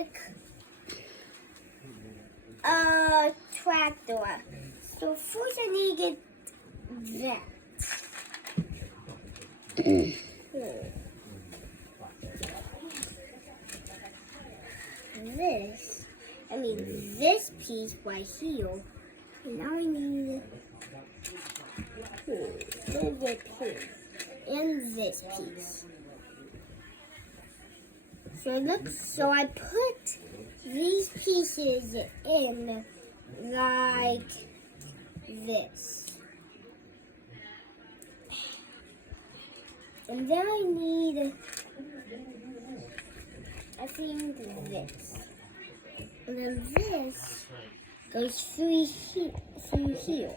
make a tractor. So first I need to get that. This piece right here. And now I need and this piece. So I put these pieces in like this. And then I need, I think, this. And then this goes through here.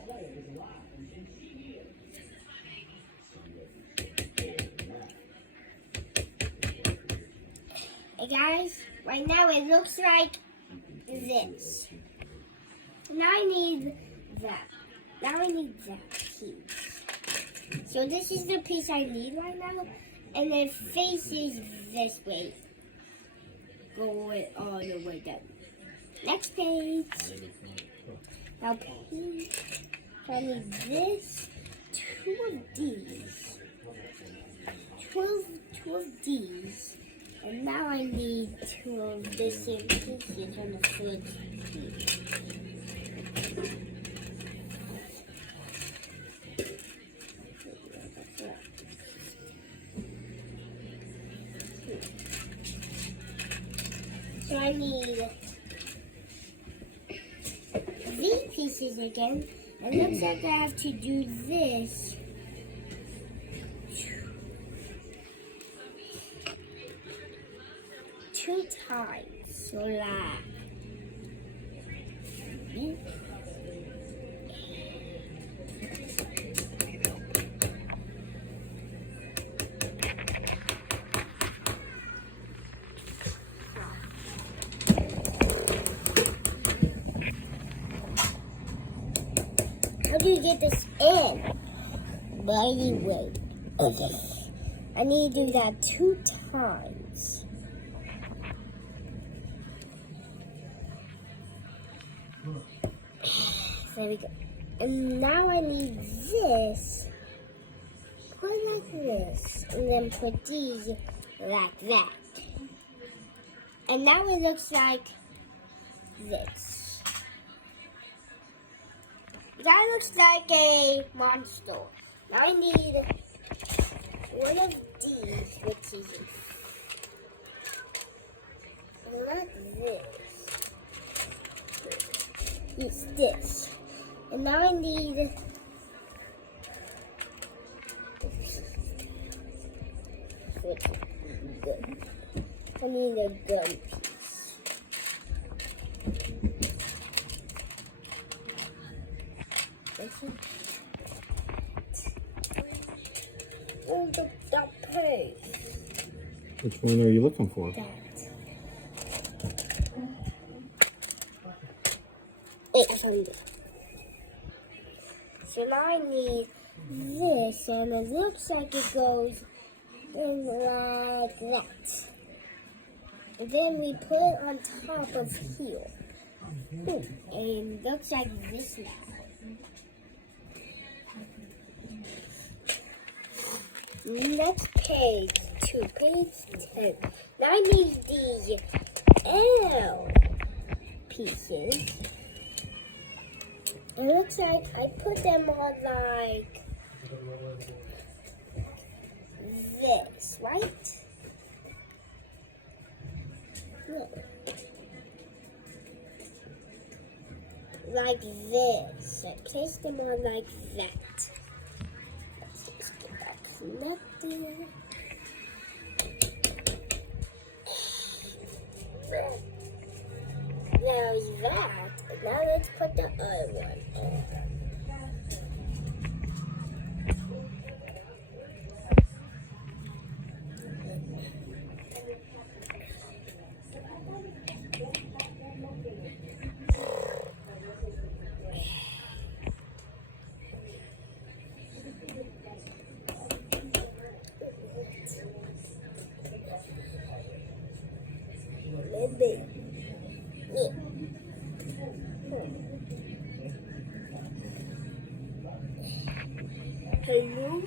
Hey guys, right now it looks like this. Now I need that. Now I need that piece. So this is the piece I need right now, and it faces this way. Go all the way down. Next page. Now I need this, 2 of these, 2 of these, and now I need 2 of this same pieces on the first piece. So I need these pieces again. It looks like I have to do this 2 times. So like how do you get this in? By the way, okay. I need to do that 2 times. There we go. And now I need this. Put like this. And then put these like that. And now it looks like this. That looks like a monster. Now I need one of these, which is like this. It's this. And now I need a gun piece. Oh, the piece. Which one are you looking for? That. I found it. So now I need this, and it looks like it goes in like that. And then we put it on top of here. And it looks like this now. Next page 2, page 10. Now I need the L pieces. It looks like I put them on like this, right? No. Like this. I place them on like that. Let's get that connected. There's that. And now let's put the other one on. Maybe. Hello?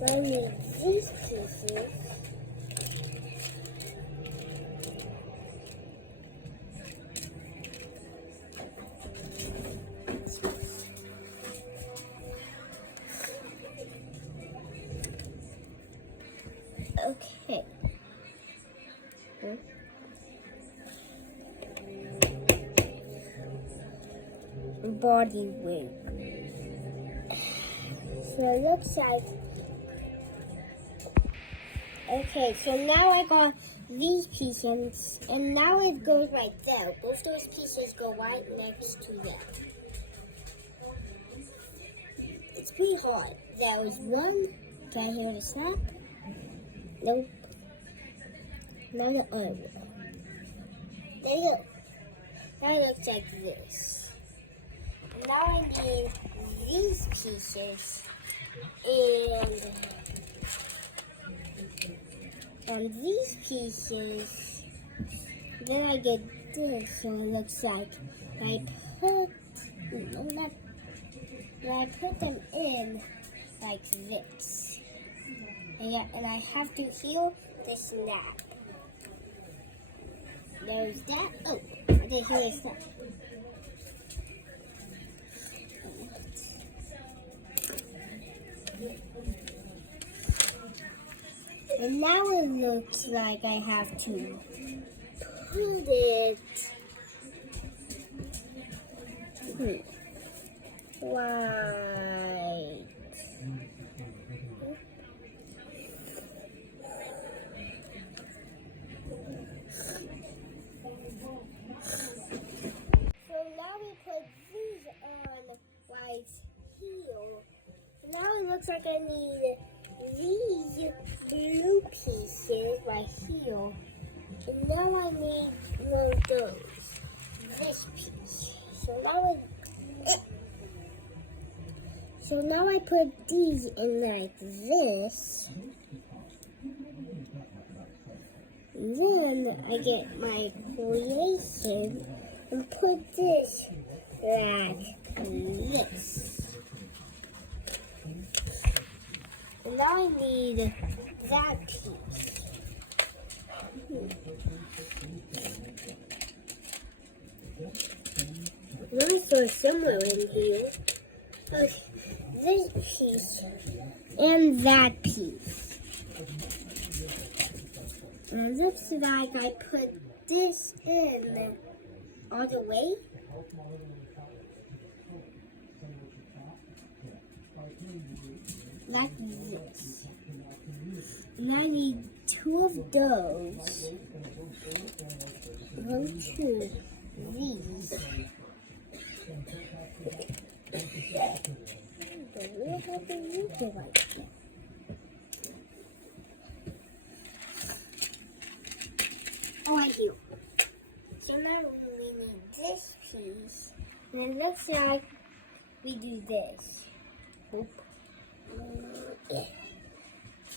I need these pieces. Okay. Body weight. So it looks like. Okay, so now I got these pieces, and now it goes right there. Both those pieces go right next to them. It's pretty hard. There was one. Can I hear the snap? Nope. Now the other one. There you go. Now it looks like this. And now I need these pieces and these pieces. Then I get this, so it looks like I put them in like this. And I have to heal the snap. There's that. Oh, I didn't hear the snap. And now it looks like I have to put it right. So now we put these on right here. Now it looks like I need these blue pieces right here. And now I need one of those. This piece. So now I put these in like this. Then I get my creation and put this like this. And now I need that piece. Let me throw somewhere in here. Okay, this piece and that piece. And it looks like I put this in all the way. Like this. And I need two of those. Go to these. Where have the new like that? Oh, I do. So now we need this piece. And it looks like we do this. Oop. Yeah.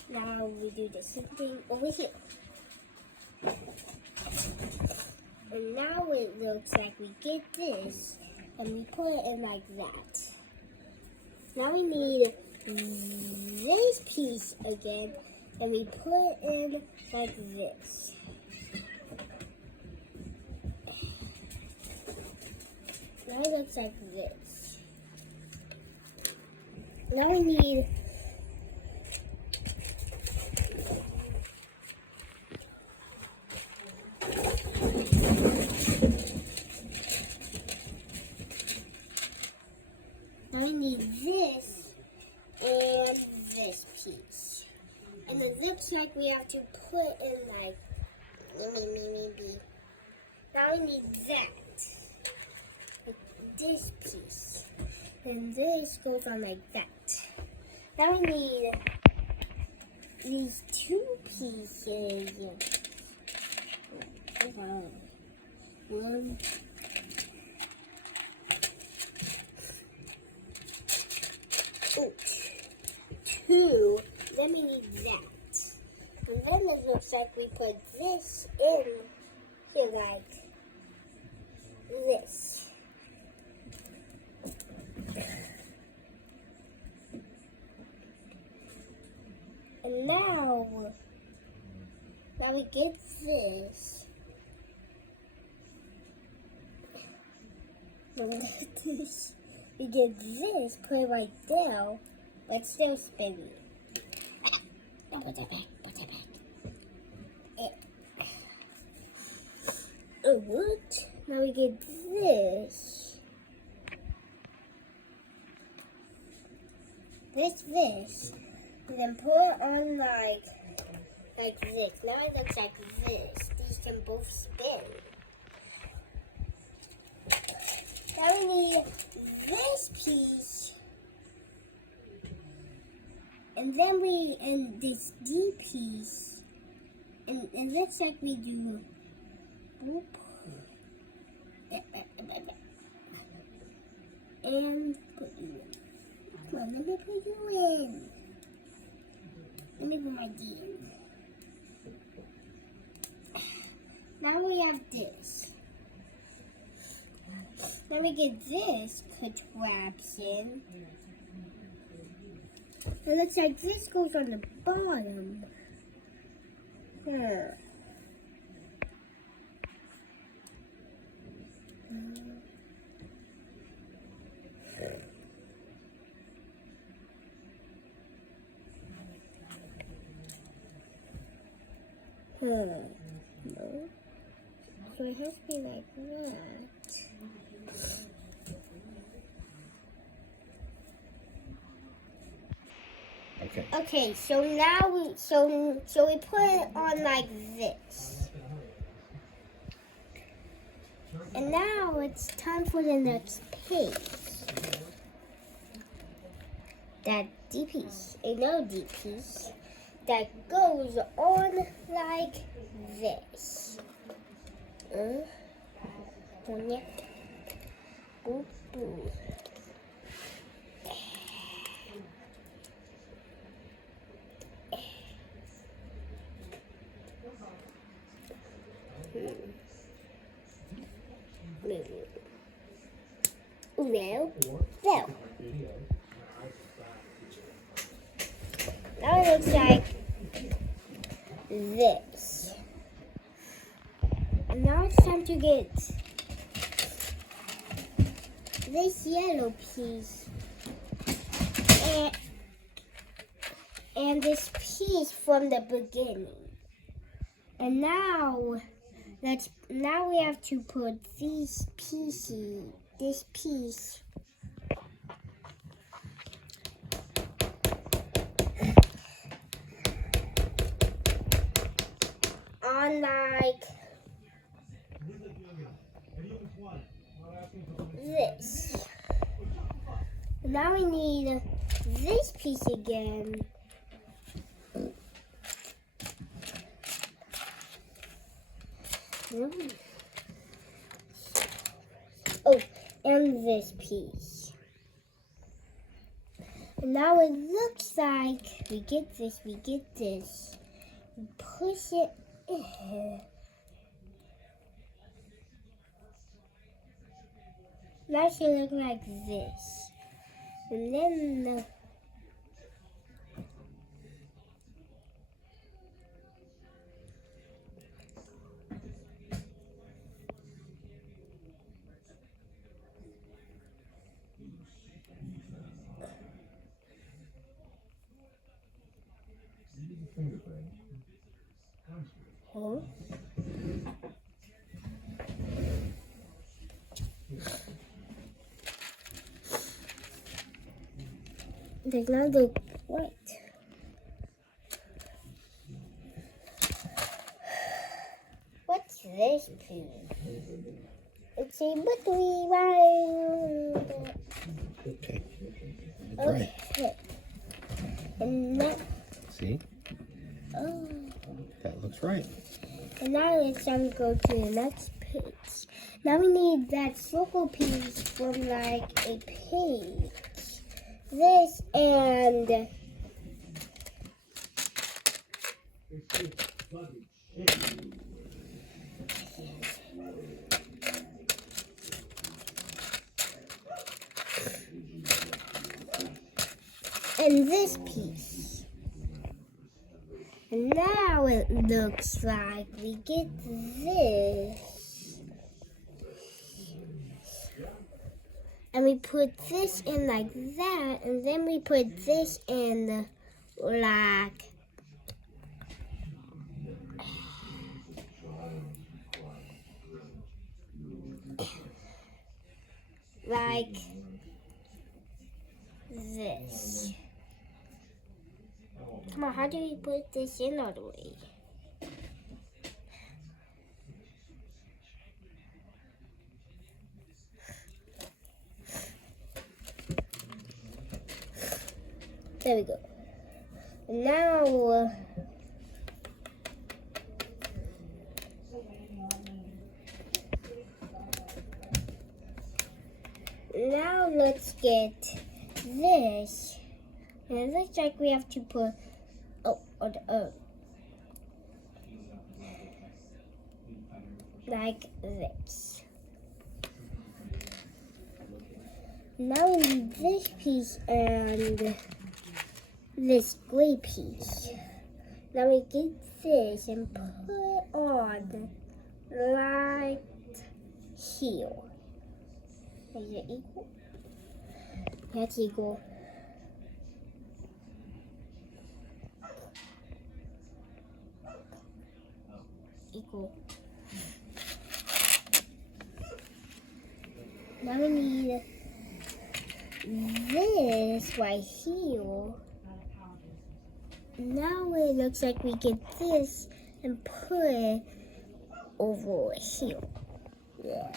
Now we do the same thing over here. And now it looks like we get this and we put it in like that. Now we need this piece again and we put it in like this. Now it looks like this. Now we need this and this piece. And it looks like we have to put in like maybe. Now we need that. This piece. And this goes on like that. Now we need these two pieces. One. Oh, 2. Then we need that. And then it looks like we put this in here like this. And now we get this. We get this, put it right there, but still spinning. Put it back. Oh, what? Now we get this. This. And then put it on like this. Now it looks like this. These can both spin. Now we need this piece. And then this D piece. And it looks like we do boop. And put you in. Come on, let me put you in. Let me put my D in. Now we have this. Now we get this contraption. It looks like this goes on the bottom. Here. No. So it has to be like that. Okay, so now we put it on like this. And now it's time for the next piece. That D piece, another D piece that goes on like this. Boop, boop. Well. Now it looks like this. And now it's time to get this yellow piece and this piece from the beginning. And now we have to put this piece on like this. Now we need this piece again. Oh, and this piece. And now it looks like we get this. We push it in. Now it should look like this. And then there's another what? What's this piece? It's a buttery round. Okay. Okay. And now, See? oh. That looks right. And now it's time to go to the next piece. Now we need that circle piece from like a page. this and this piece. And now it looks like we get this. And we put this in like that, and then we put this in like this. Come on, how do we put this in all the way? There we go. Now, let's get this. And it looks like we have to put like this. Now we need this piece and this gray piece. Now we get this and put on like here. Is it equal? That's equal. Equal. Now we need this right here. Now it looks like we get this and put it over here. Yeah.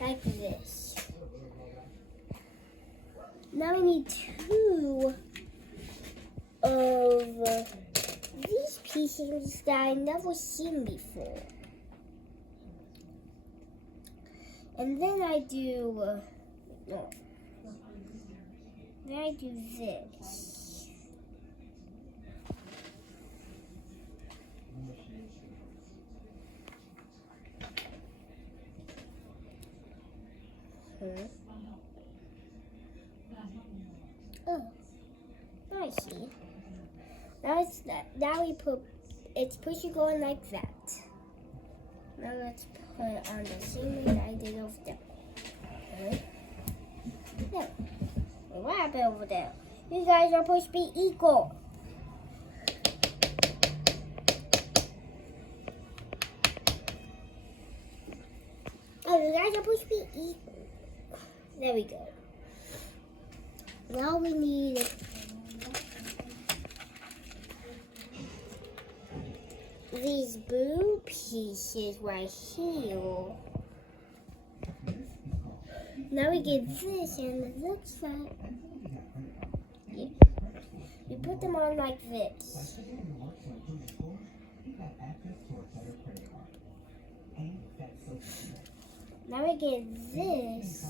Like this. Now we need two of these pieces that I've never seen before. And then I do, then I do this. Oh, I see. Now we put, it's pushing going like that. Now let's put it on the same way I did over there. There. What happened over there? You guys are supposed to be equal. Oh, you guys are supposed to be equal. There we go. Now we need these blue pieces right here. Now we get this, and it looks like you put them on like this. Now we get this,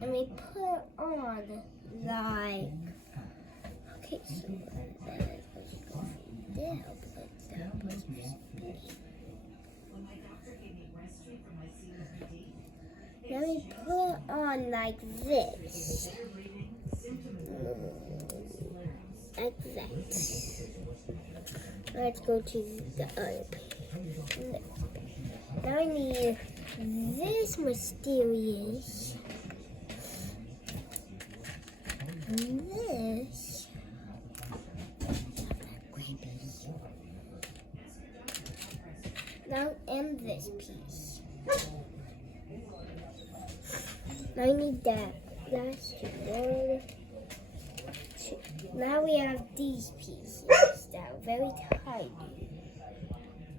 and we put on like, okay, so there. Now we put on like this. Like that. Let's go to the other page. Now we need this mysterious. And this. Now and this piece. Now I need that last one. Now we have these pieces that are very tiny.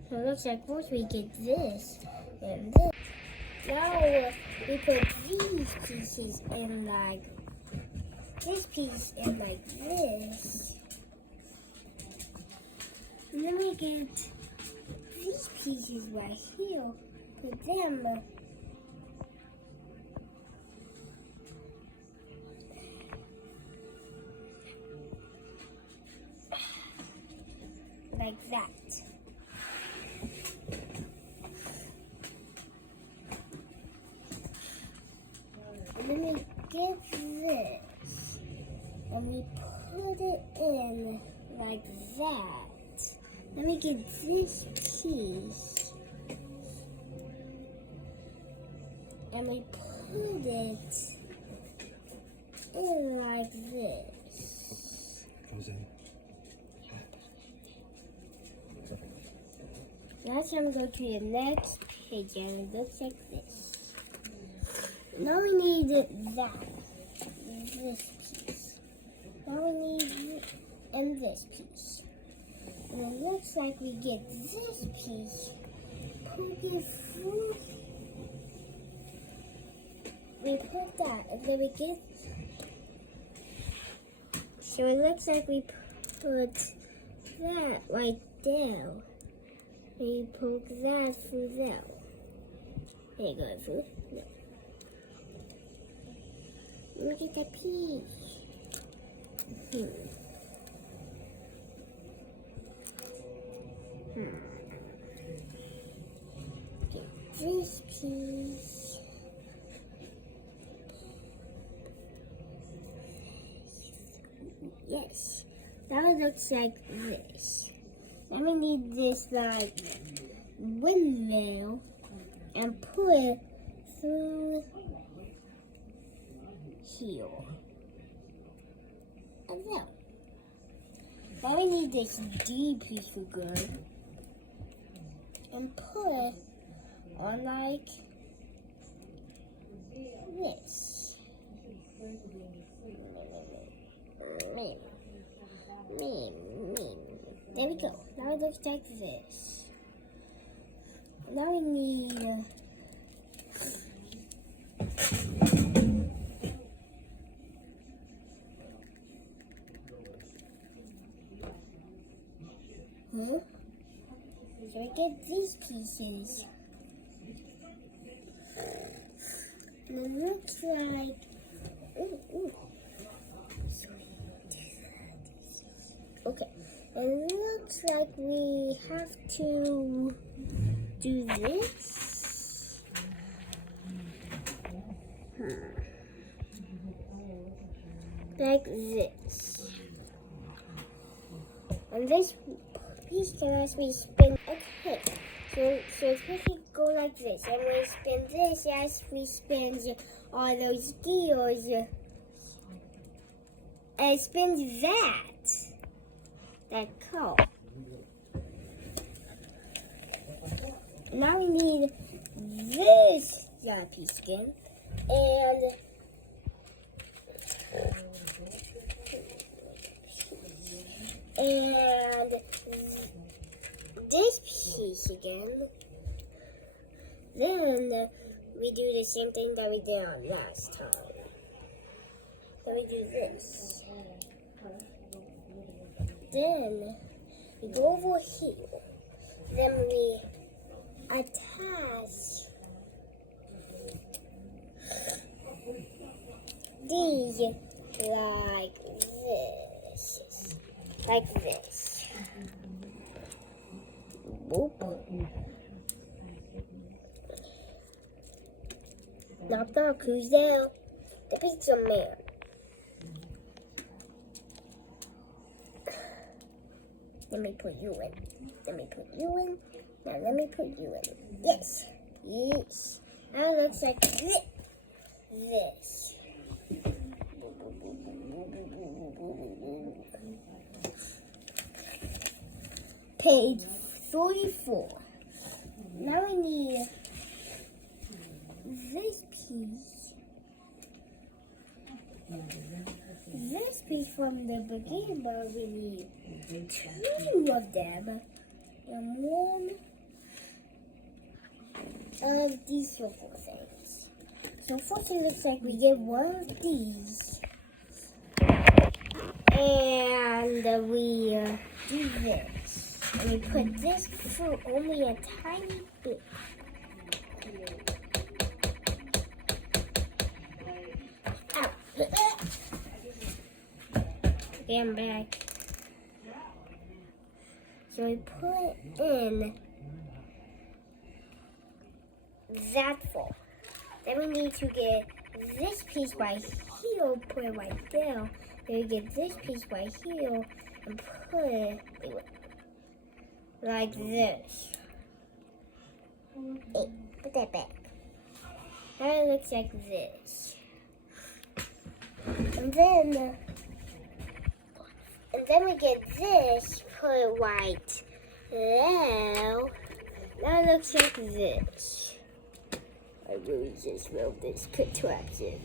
So it looks like first we get this and this. Now we put these pieces in like this piece in like this. And then we get these pieces right here, put them like that. And then we get this, and we put it in like that. Then we get this piece, and we put it in like this. Goes in. Now I'm going to the next page, and it looks like this. Now we need this piece. Now we need and this piece. And it looks like we get this piece, put it through. We put that, and then we get. So it looks like we put that right there. We poke that through there. There you go, through. No. Look at that piece. Get this piece. Yes. Now it looks like this. Then we need this like windmill and put it through here. And there. Now we need this D piece for good. And put it on like this. There we go. Now it looks like this. Now we need so we get these pieces. And it looks like okay. It looks like we have to do this. Like this. And this piece can actually spin. Okay. So if we can go like this, and we spin this as we spin all those gears, and it spins that car. Now we need this piece again, and this piece again. Then we do the same thing that we did on last time. Then we do this. Then we go over here. Then we attach these like this. Like this. Boop. Knock knock, who's there? The pizza man. Let me put you in. Let me put you in. Now let me put you in. Yes. Yes. Now it looks like this. Page 44. Now we need this piece. This piece from the beginning, but we need two of them and one of these sort of things. So first it looks like we get one of these, and we do this. And we put this through only a tiny bit. Ow. Okay, I'm back. So we put in that full. Then we need to get this piece right here, put it right there. Then we get this piece right here and put it like this. Hey, put that back. Now it looks like this. And then we get this, put it right there. Now it looks like this. I really just love this contraption.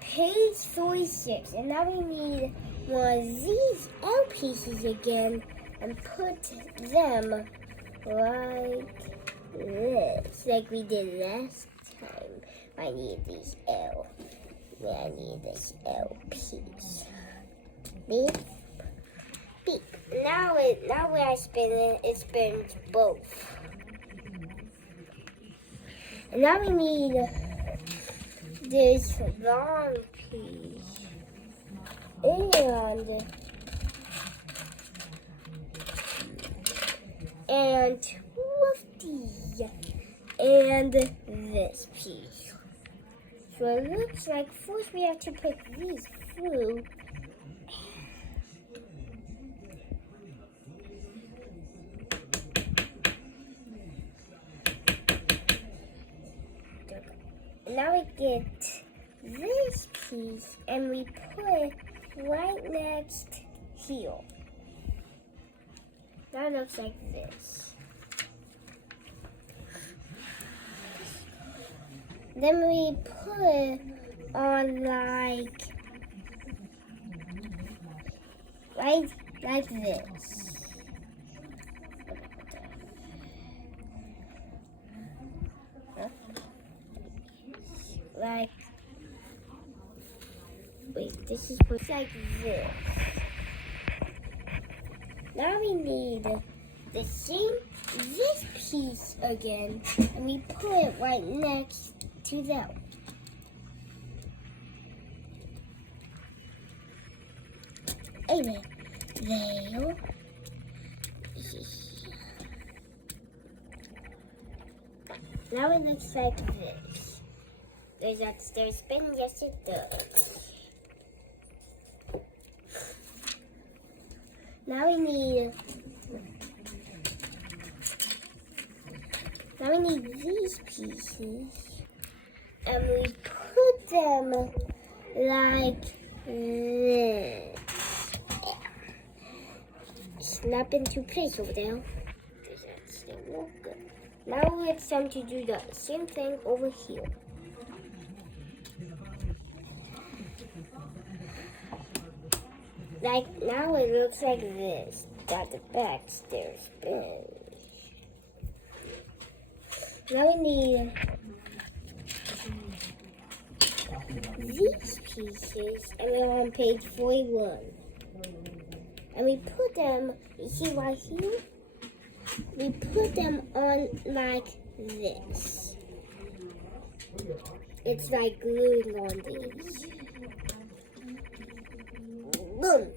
Page 46, and now we need one of these L pieces again and put them like this, like we did last time. I need these L. Yeah, I need this L piece. Beep, beep. Now when I spin it, it spins both. And now we need this long piece and trusty and this piece. So it looks like first we have to put these through. Now we get this piece and we put it right next here. That looks like this. Then we put it on like this. Wait, this is like this. Now we need this piece again, and we put it right next to that. Amen. There. Now it looks like this. There's that stair spin, yes it does. Now we need these pieces, and we put them like this. Snap into place over there. Does that still look good? Now it's time to do the same thing over here. Like now it looks like this. Got the back stair spins. Now we need these pieces, and we're on page 41. And we put them, you see right here? We put them on like this. It's like glued on these. Boom!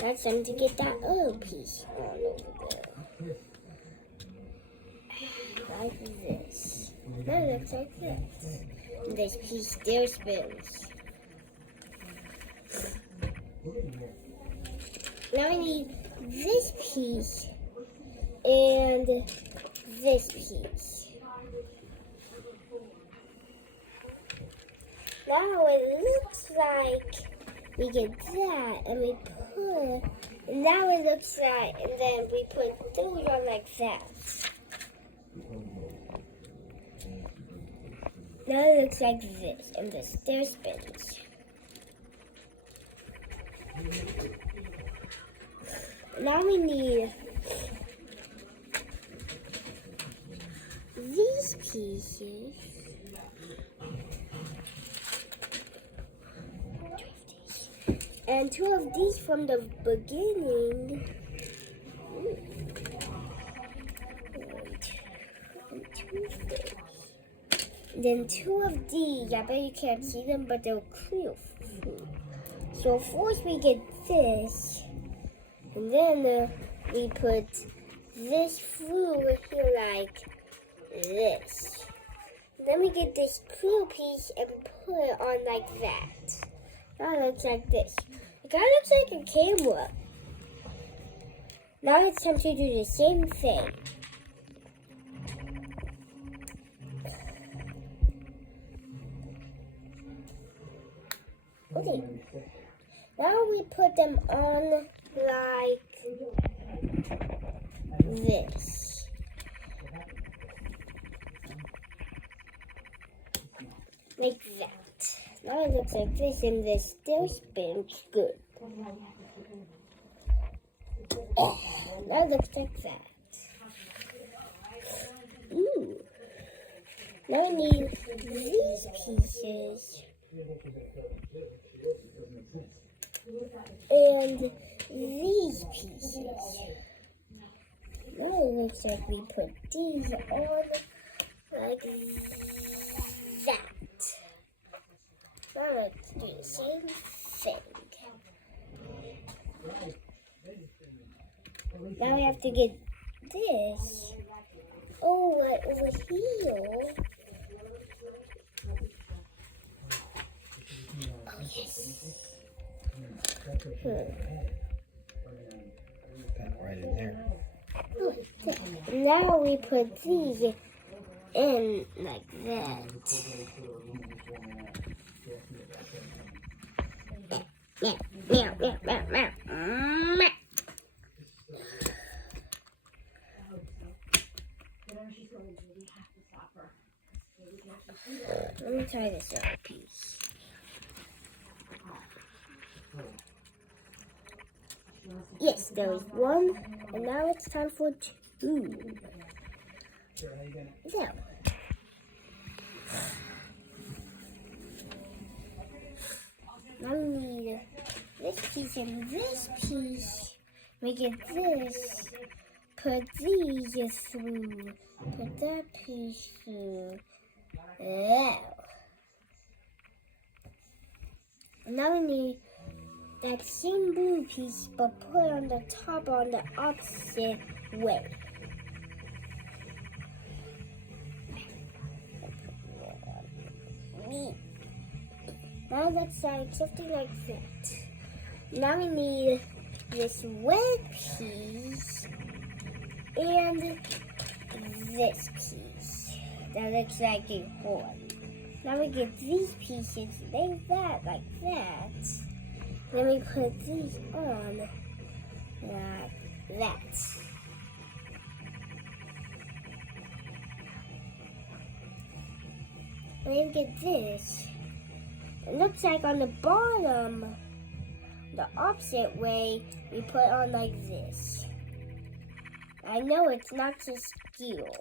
Now it's time to get that other piece on over there. Like this. Now it looks like this. And this piece there spins. Now I need this piece and this piece. Now it looks like we get that and we put, and now it looks like, and then we put those on like that. Now it looks like this, and the stair spins. Now we need these pieces. And 2 of these from the beginning. And 2 of those. Then 2 of these. I bet you can't see them, but they're clear. So first we get this. And then we put this through here like this. Then we get this clear piece and put it on like that. Now it looks like this. It kind of looks like a camera. Now it's time to do the same thing. Okay. Now we put them on like this. Like that. Now it looks like this and this still spins good. Now it looks like that. Ooh. Now I need these pieces. And these pieces. Now it looks like we put these on like that. Now let's do the same thing. Now we have to get this right over here. Oh yes. That right in there. Now we put these in like that. Meow, meow, meow, meow, meow. Let me try this other piece. Yes, there is 1, and now it's time for 2. So, now we need this piece and this piece. We get this, put these through, put that piece through. There. Now we need that same blue piece, but put it on the top on the opposite way. Now that's like something like that. Now we need this red piece and this piece. That looks like a horn. Now we get these pieces, like that. Then we put these on like that. And then we get this. It looks like on the bottom, the opposite way, we put on like this. I know it's not so skilled.